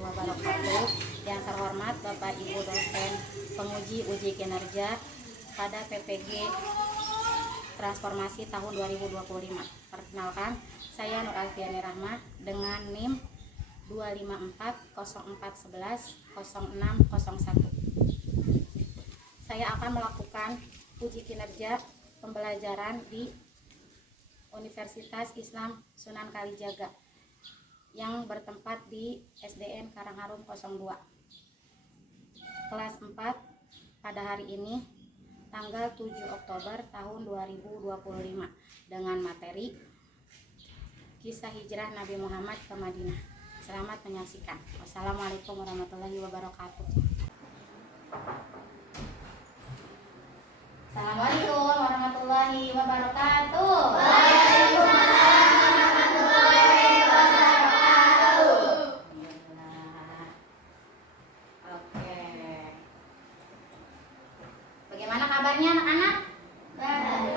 wabarakatuh. Yang terhormat Bapak Ibu dosen penguji uji kinerja pada PPG Transformasi tahun 2025. Perkenalkan, saya Nur Alfiani Rahmat dengan NIM 25404110601. Saya akan melakukan uji kinerja pembelajaran di Universitas Islam Sunan Kalijaga yang bertempat di SDN Karangharum 02 kelas 4 pada hari ini tanggal 7 Oktober tahun 2025 dengan materi kisah hijrah Nabi Muhammad ke Madinah. Selamat menyaksikan. Wassalamualaikum warahmatullahi wabarakatuh. Assalamualaikum warahmatullahi wabarakatuh. Bagaimana kabarnya anak-anak?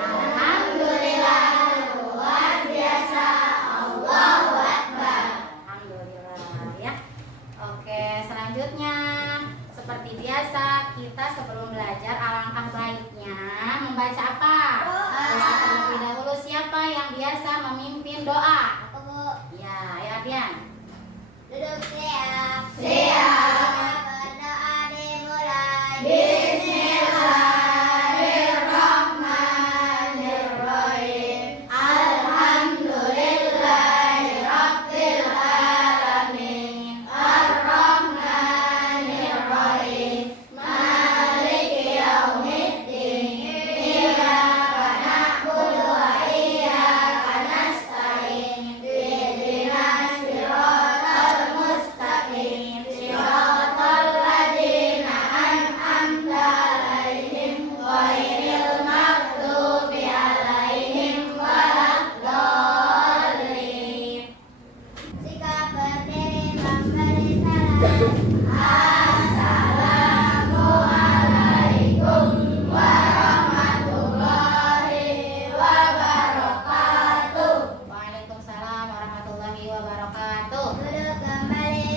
Alhamdulillah, luar biasa. Allahu Akbar. Alhamdulillah ya. Oke, selanjutnya seperti biasa kita sebelum belajar alangkah baiknya membaca apa? Doa terlebih dahulu. Siapa yang biasa memimpin doa? Aku, Bu. Ya, ayo Dian. Duduk siap. Siap. Berdoa dimulai. Bismillahirrahmanirrahim. Alhamdulillahirabbil alamin. Arrahmanirrahim. Maliki yaumiddin. Iyyaka na'budu wa iyyaka nasta'in. Ihdinas siratal mustaqim. Siratal ladzina an'amta 'alaihim ghairil maghdubi 'alaihim waladdallin. Sikap berdiri memberi salam. Assalamualaikum warahmatullahi wabarakatuh. Waalaikumsalam warahmatullahi wabarakatuh. Duduk kembali.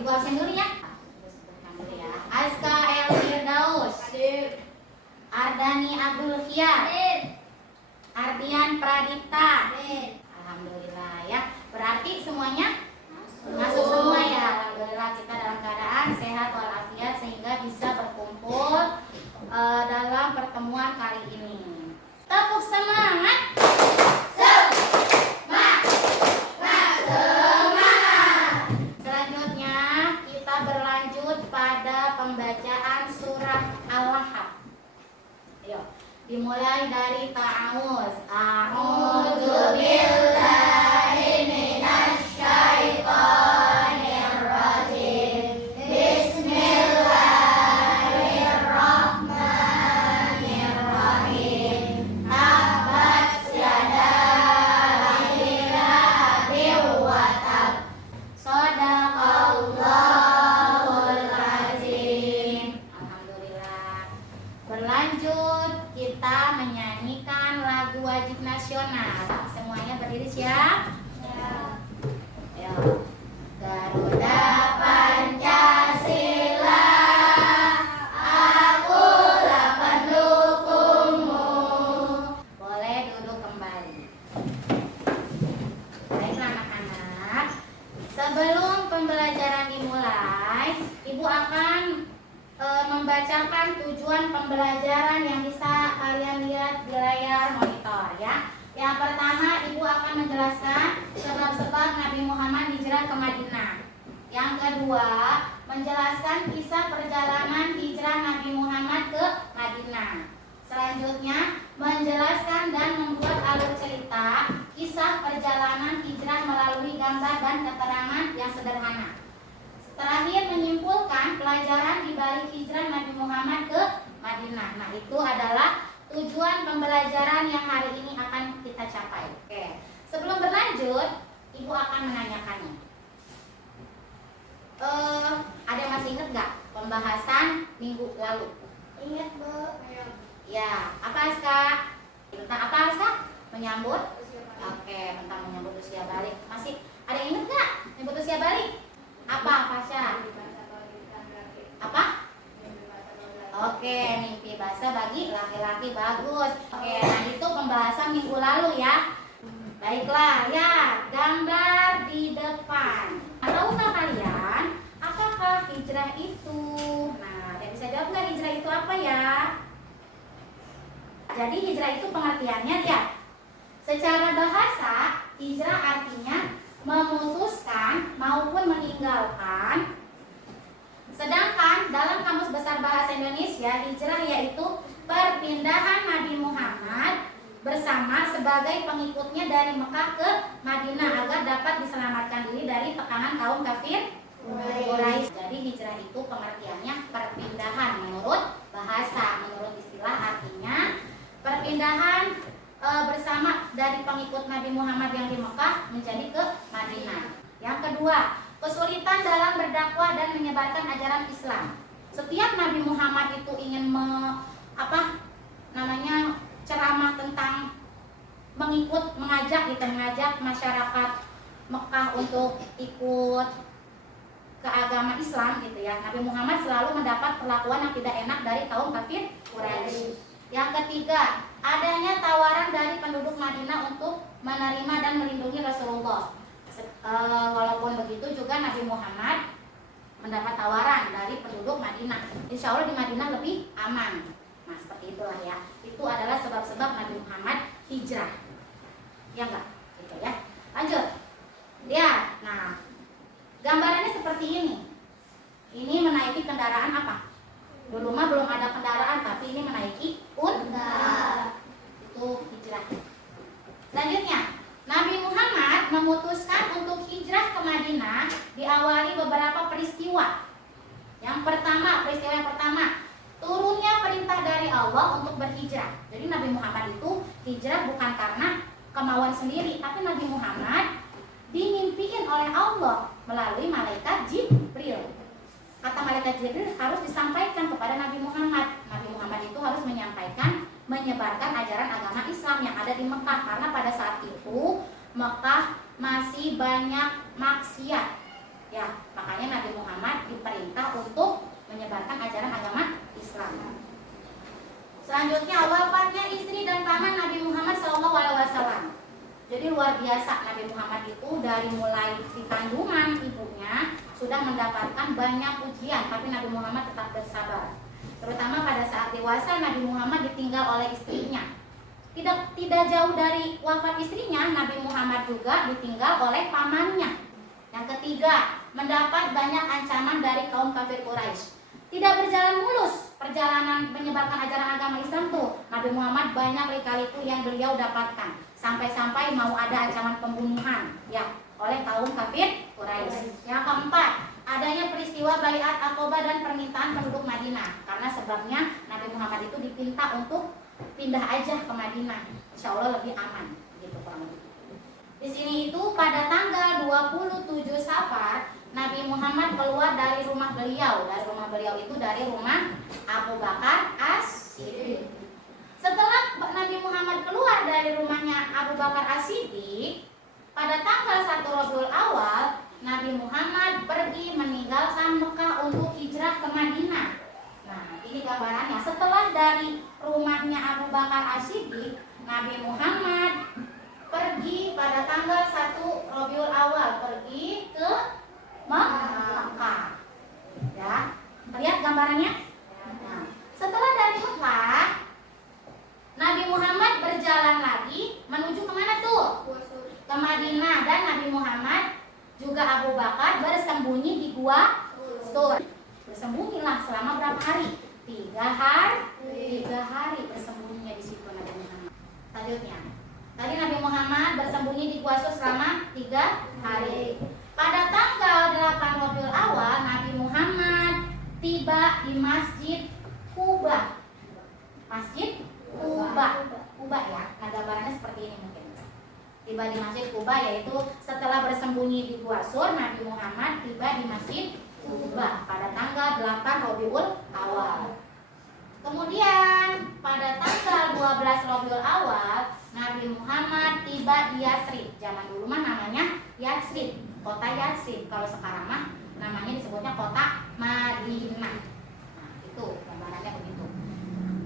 Ibu absen dulu ya. Sebutkan dulu ya. Aska El Firdaus. Ardani Abdul Khiar. Ardian Pradipta. Alhamdulillah ya. Berarti semuanya masuk semua ya. Alhamdulillah kita dalam keadaan sehat walafiat sehingga bisa berkumpul dalam pertemuan kali ini. Tepuk semangat. Selanjutnya kita berlanjut pada pembacaan surah Al-Lahab. Ayo, dimulai dari ta'awuz. A'udzu billahi minasy syaithanir rajim. Bismillahirrahmanirrahim. Tabbat yada abi lahabin wa tab. Shadaqallahul azim. Alhamdulillah. Berlanjut kita menyanyikan lagu wajib nasional. Semuanya berdiri siap? Ayo. Garuda Pancasila, akulah pendukungmu. Boleh duduk kembali. Baiklah anak-anak, sebelum pembelajaran dimulai, Ibu akan membacakan tujuan pembelajaran yang bisa kalian lihat di layar monitor ya. Yang pertama, Ibu akan menjelaskan sebab-sebab Nabi Muhammad hijrah ke Madinah. Yang kedua, menjelaskan kisah perjalanan hijrah Nabi Muhammad ke Madinah. Selanjutnya, menjelaskan dan membuat alur cerita kisah perjalanan hijrah melalui gambar dan keterangan yang sederhana. Terakhir, menyimpulkan pelajaran di balik hijrah Nabi Muhammad ke Madinah. Nah, itu adalah tujuan pembelajaran yang hari ini akan kita capai. Oke, sebelum berlanjut, Ibu akan menanyakannya. Ada yang masih ingat nggak pembahasan minggu lalu? Ingat, Bu. Ya, apa Aska? Tentang apa Aska? Menyambut? Oke, tentang menyambut usia balik. Masih ada yang ingat nggak menyambut usia balik? hijrah itu? Nah, ada yang bisa jawab nggak hijrah itu apa ya? Jadi hijrah itu pengertiannya, lihat. Secara bahasa, hijrah artinya memutuskan maupun meninggalkan. Sedangkan dalam Kamus Besar Bahasa Indonesia, hijrah yaitu perpindahan Nabi Muhammad bersama sebagai pengikutnya dari Mekah ke Madinah agar dapat diselamatkan diri dari tekanan kaum kafir Quraisy. Jadi hijrah itu pengertiannya perpindahan menurut bahasa, menurut istilah artinya perpindahan bersama dari pengikut Nabi Muhammad yang di Mekah menjadi ke Madinah. Yang kedua, kesulitan dalam berdakwah dan menyebarkan ajaran Islam. Setiap Nabi Muhammad itu ingin ceramah tentang mengajak masyarakat Mekah untuk ikut ke agama Islam gitu ya. Nabi Muhammad selalu mendapat perlakuan yang tidak enak dari kaum kafir Quraisy. Yang ketiga, adanya tawaran dari penduduk Madinah untuk menerima dan melindungi Rasulullah. Walaupun begitu juga Nabi Muhammad mendapat tawaran dari penduduk Madinah. Insya Allah di Madinah lebih aman. Nah seperti itulah ya. Itu adalah sebab-sebab Nabi Muhammad hijrah. Ya enggak? Gitu ya. Lanjut. Lihat. Nah, gambarannya seperti ini. Ini menaiki kendaraan apa? Dulu mah belum ada kendaraan, tapi ini menaiki unta. Itu hijrah. Selanjutnya, Nabi Muhammad memutuskan untuk hijrah ke Madinah diawali beberapa peristiwa. Peristiwa yang pertama, turunnya perintah dari Allah untuk berhijrah. Jadi Nabi Muhammad itu hijrah bukan karena kemauan sendiri, tapi Nabi Muhammad dimimpiin oleh Allah melalui malaikat Jibril. Kata malaikat Jibril harus disampaikan kepada Nabi Muhammad. Nabi Muhammad itu harus menyebarkan ajaran agama Islam yang ada di Mekah, karena pada saat itu Mekah masih banyak maksiat. Ya, makanya Nabi Muhammad diperintah untuk menyebarkan ajaran agama Islam. Selanjutnya, wafatnya istri dan paman Nabi Muhammad SAW. Jadi luar biasa, Nabi Muhammad itu dari mulai di kandungan ibunya sudah mendapatkan banyak ujian, tapi Nabi Muhammad tetap bersabar. Terutama pada saat dewasa, Nabi Muhammad ditinggal oleh istrinya. Tidak jauh dari wafat istrinya, Nabi Muhammad juga ditinggal oleh pamannya. Yang ketiga, mendapat banyak ancaman dari kaum kafir Quraisy. Tidak berjalan mulus perjalanan menyebarkan ajaran agama Islam tuh. Nabi Muhammad banyak lika-liku yang beliau dapatkan. Sampai-sampai mau ada ancaman pembunuhan ya oleh kaum kafir Quraisy. Yang keempat, adanya peristiwa Baiat Aqabah dan permintaan penduduk Madinah. Karena sebabnya Nabi Muhammad itu dipinta untuk pindah aja ke Madinah. Insya Allah lebih aman gitu kurang lebih. Di sini itu pada tanggal 27 Safar Nabi Muhammad keluar dari rumah beliau. Dari rumah beliau itu dari rumah Abu Bakar As-Siddiq. Setelah Nabi Muhammad keluar dari rumahnya Abu Bakar As-Siddiq, pada tanggal 1 Rabiul Awal, Nabi Muhammad pergi meninggalkan Mekah untuk hijrah ke Madinah. Nah, ini gambarannya. Setelah dari rumahnya Abu Bakar As-Siddiq, Nabi Muhammad pergi pada tanggal 1 Rabiul Awal, pergi ke Mekah. Ya, lihat gambarannya. Nah, setelah dari Mekah, Nabi Muhammad berjalan lagi menuju kemana tuh? Ke Madinah. Dan Nabi Muhammad juga Abu Bakar bersembunyi di Gua Sur. Bersembunyilah selama berapa hari? 3 hari bersembunyinya di situ Nabi Muhammad. Selanjutnya, tadi Nabi Muhammad bersembunyi di Gua Sur selama 3 hari. Pada tanggal 8 Rabiul Awal, Nabi Muhammad tiba di Masjid Quba. Masjid Quba ya. Nah, gambarannya seperti ini mungkin. Tiba di Masjid Quba, yaitu setelah bersembunyi di Gua Sur, Nabi Muhammad tiba di Masjid Quba pada tanggal 8 Rabiul Awal. Kemudian pada tanggal 12 Rabiul Awal, Nabi Muhammad tiba di Yatsrib. Zaman dulu mah namanya Yatsrib, kota Yatsrib. Kalau sekarang mah namanya disebutnya kota Madinah. Nah, itu gambarannya begitu.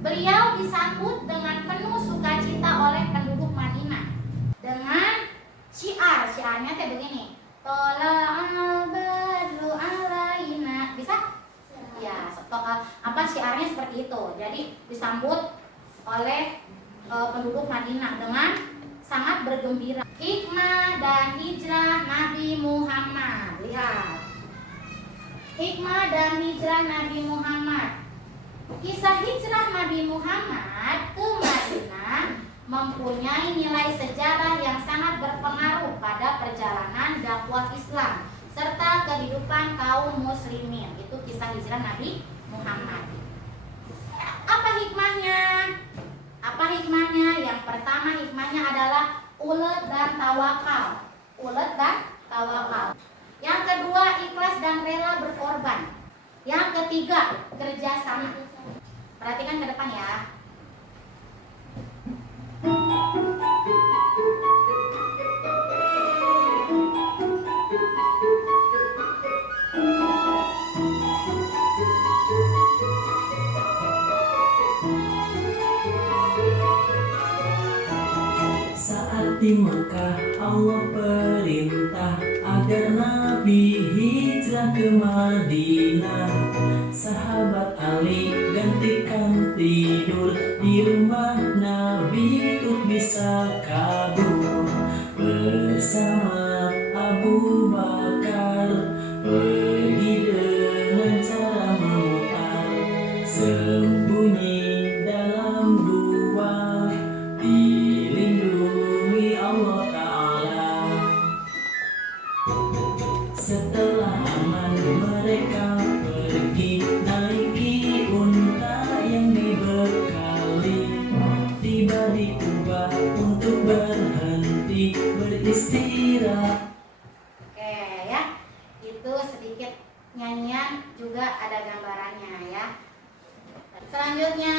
Beliau disambut dengan penuh sukacita oleh penduduk Madinah dengan syiarnya teh begini. Tola'al badru alaina. Bisa? syiarnya seperti itu. Jadi disambut oleh penduduk Madinah dengan sangat bergembira. Hikmah dan hijrah Nabi Muhammad. Lihat. Hikmah dan hijrah Nabi Muhammad. Kisah hijrah Nabi Muhammad ke Madinah mempunyai nilai sejarah yang sangat berpengaruh pada perjalanan dakwah Islam serta kehidupan kaum muslimin. Itu kisah hijrah Nabi Muhammad. Apa hikmahnya? Apa hikmahnya? Yang pertama hikmahnya adalah ulet dan tawakal. Ulet dan tawakal. Yang kedua ikhlas dan rela berkorban. Yang ketiga kerjasama. Perhatikan ke depan ya. Saat di Mekah Allah perintah agar Nabi hijrah ke Madinah. Sahabat Ali gantikan tidur di rumah Nabi untuk bisa kabur bersama Abu Bakar. Pergi dengan cara memutar sembunyi dalam gua, dilindungi Allah Ta'ala. Setelah aman mereka pergi naiki unta yang dibekali. Tiba di Kuba untuk berhenti beristirahat. Oke ya, itu sedikit nyanyian, juga ada gambarannya ya. Selanjutnya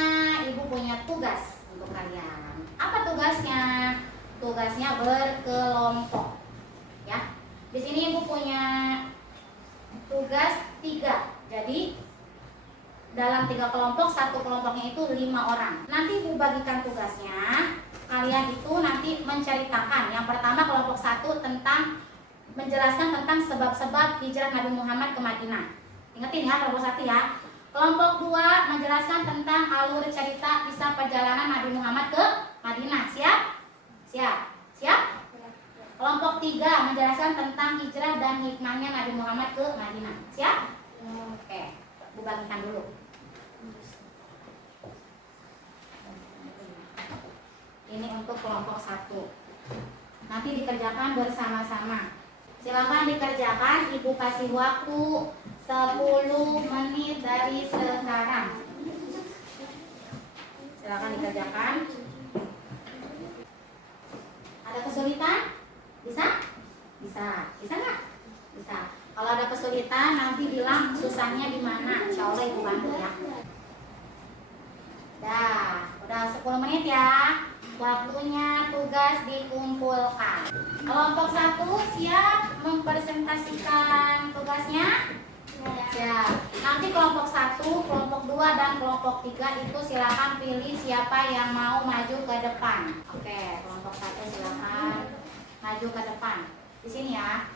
ibu punya tugas untuk kalian. Apa tugasnya? Tugasnya berkelompok ya. Di sini ibu punya tugas 3. Jadi dalam 3 kelompok, satu kelompoknya itu 5 orang. Nanti ibu bagikan tugasnya. Kalian itu nanti menceritakan. Yang pertama kelompok 1 tentang menjelaskan tentang sebab-sebab hijrah Nabi Muhammad ke Madinah. Ingetin ya kelompok 1 ya. Kelompok 2 menjelaskan tentang alur cerita kisah perjalanan Nabi Muhammad ke Madinah. Siap? Siap? Siap? Kelompok 3 menjelaskan tentang hijrah dan hikmahnya Nabi Muhammad ke Madinah. Siap? Oke, Bu bagikan dulu. Ini untuk kelompok 1. Nanti dikerjakan bersama-sama. Silakan dikerjakan, ibu kasih waktu 10 menit dari sekarang. Silakan dikerjakan. Ada kesulitan? Bisa? Bisa. Bisa nggak? Bisa. Kalau ada kesulitan nanti bilang susahnya di mana. Insya Allah ibu bantu ya. Udah 10 menit ya. Waktunya tugas dikumpulkan. Kelompok 1 siap mempresentasikan tugasnya? Siap. Nanti kelompok 1, kelompok 2 dan kelompok 3 itu silakan pilih siapa yang mau maju ke depan. Oke, kelompok 1 silakan maju ke depan. Di sini ya.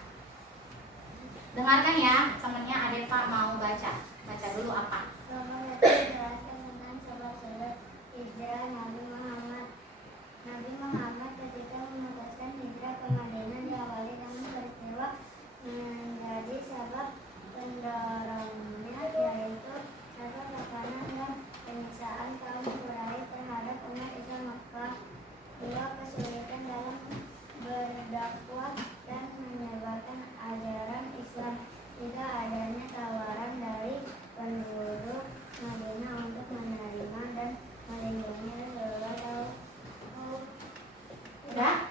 Dengarkan ya, temannya Adepa mau baca. Baca dulu apa? Hijrah Nabi Muhammad. Nabi Muhammad ketika memutuskan hijrah ke Madinah diawali dengan peristiwa menjadi sebab pendorongnya, yaitu satu tekanan dan penyiksaan kaum Quraisy terhadap umat Islam Makkah. 2. Kesulitan dalam berdakwah dan menyebarkan ajaran Islam. 3. Adanya tawaran dari penduduk Madinah untuk menerima dan melindungi Rasulullah. Udah?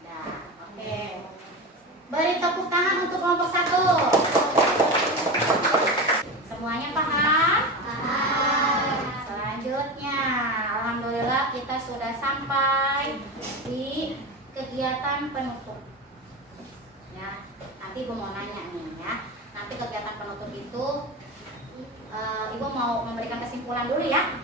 Udah. Oke. Beri tepuk tangan untuk kelompok 1. Semuanya paham? Paham. Selanjutnya, alhamdulillah kita sudah sampai di kegiatan penutup. Ya, nanti ibu mau nanya nih ya. Nanti kegiatan penutup itu ibu mau memberikan kesimpulan dulu ya.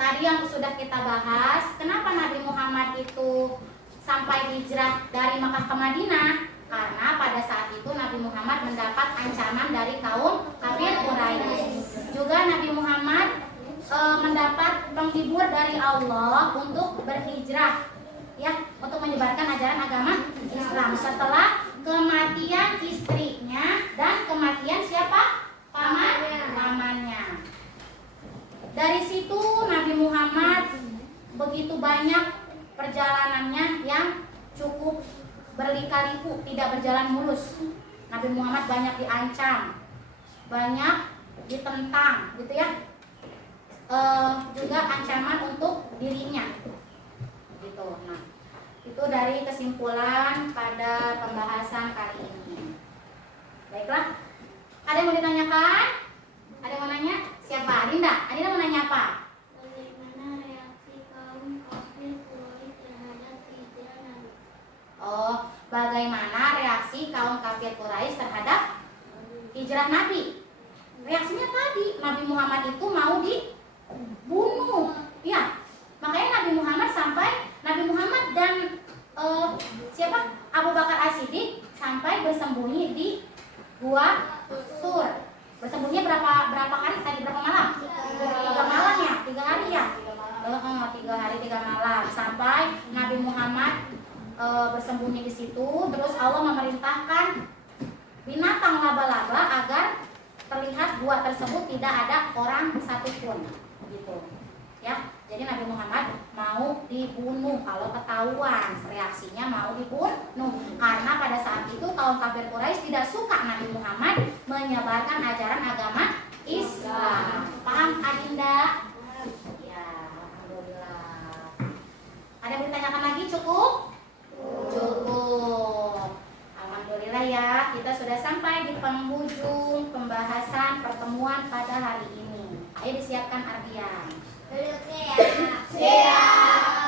Tadi yang sudah kita bahas, kenapa Nabi Muhammad itu sampai hijrah dari Makkah ke Madinah? Karena pada saat itu Nabi Muhammad mendapat ancaman dari kaum kafir Quraisy. juga Nabi Muhammad mendapat penghibur dari Allah untuk berhijrah, ya, untuk menyebarkan ajaran agama Islam setelah kematian istrinya dan kematian siapa? Pamannya. Dari situ Nabi Muhammad begitu banyak perjalanannya yang cukup berlika-liku, tidak berjalan mulus. Nabi Muhammad banyak diancam, banyak ditentang, gitu ya. Juga ancaman untuk dirinya, gitu. Nah, itu dari kesimpulan pada pembahasan kali ini. Baiklah, ada yang mau ditanyakan? Ada yang mau nanya? Siapa? Adinda? Adinda mau nanya apa? Bagaimana reaksi kaum kafir Quraisy terhadap hijrah Nabi? Oh, bagaimana reaksi kaum kafir Quraisy terhadap hijrah Nabi? Reaksinya tadi, Nabi Muhammad itu mau dibunuh. Ya, makanya Nabi Muhammad dan siapa? Abu Bakar As-Siddiq sampai bersembunyi di Gua Sur. Bersembunyi berapa hari tadi, berapa malam? 3 malam ya, 3 hari ya. 3 hari 3 malam sampai Nabi Muhammad bersembunyi di situ. Terus Allah memerintahkan binatang laba-laba agar terlihat gua tersebut tidak ada orang satupun, gitu. Ya, jadi Nabi Muhammad mau dibunuh kalau ketahuan, reaksinya mau dibunuh karena pada saat itu kaum kafir Quraisy tidak suka Nabi Muhammad menyebarkan ajaran agama Islam. Paham Adinda? Ya, alhamdulillah. Ada yang ditanyakan lagi? Cukup? Cukup. Alhamdulillah ya, kita sudah sampai di penghujung pembahasan pertemuan pada hari ini. Ayo disiapkan Ardian. Duduk siap.